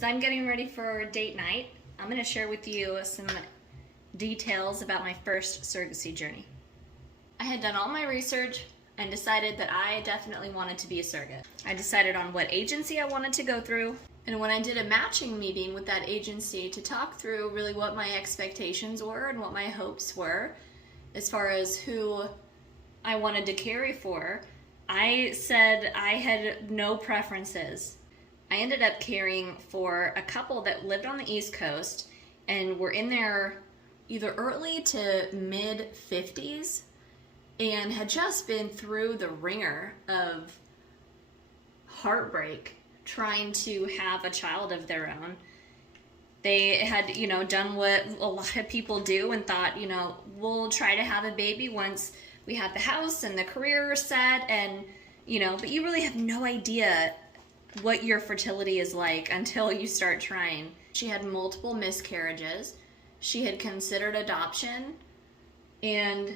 As I'm getting ready for date night, I'm going to share with you some details about my first surrogacy journey. I had done all my research and decided that I definitely wanted to be a surrogate. I decided on what agency I wanted to go through, and when I did a matching meeting with that agency to talk through really what my expectations were and what my hopes were as far as who I wanted to carry for, I said I had no preferences. I ended up caring for a couple that lived on the East Coast and were in their either early to mid 50s and had just been through the ringer of heartbreak trying to have a child of their own. They had, done what a lot of people do and thought, we'll try to have a baby once we have the house and the career set and, but you really have no idea what your fertility is like until you start trying. She had multiple miscarriages. She had considered adoption, and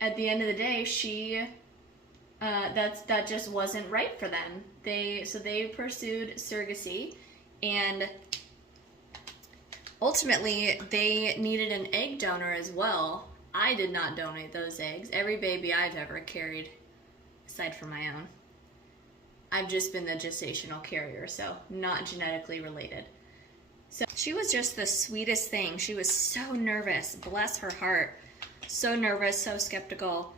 at the end of the day, that just wasn't right for them. So they pursued surrogacy, and ultimately they needed an egg donor as well. I did not donate those eggs. Every baby I've ever carried, aside from my own, I've just been the gestational carrier, so not genetically related. So she was just the sweetest thing. She was so nervous, bless her heart. So nervous, so skeptical,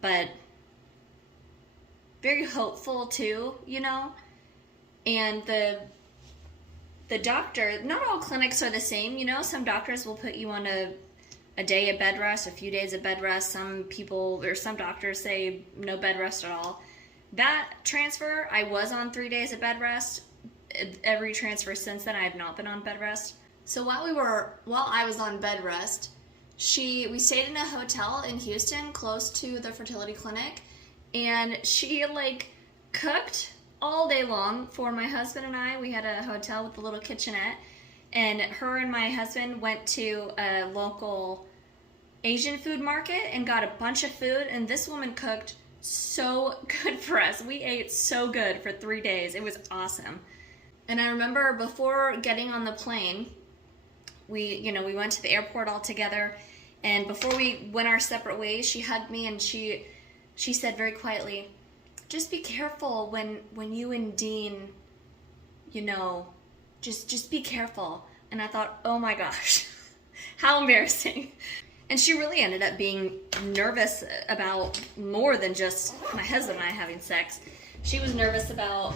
but very hopeful too, And the doctor, not all clinics are the same, some doctors will put you on a day of bed rest, a few days of bed rest. Some doctors say no bed rest at all. That transfer, I was on 3 days of bed rest. Every transfer since then, I have not been on bed rest. So while I was on bed rest, we stayed in a hotel in Houston close to the fertility clinic, and she cooked all day long for my husband and I. We had a hotel with a little kitchenette, and her and my husband went to a local Asian food market and got a bunch of food, and this woman cooked so good for us. We ate so good for 3 days. It was awesome. And I remember before getting on the plane, we went to the airport all together, and before we went our separate ways, she hugged me and she said very quietly, just be careful when you and Dean, just be careful. And I thought, oh my gosh, how embarrassing. And she really ended up being nervous about more than just my husband and I having sex. She was nervous about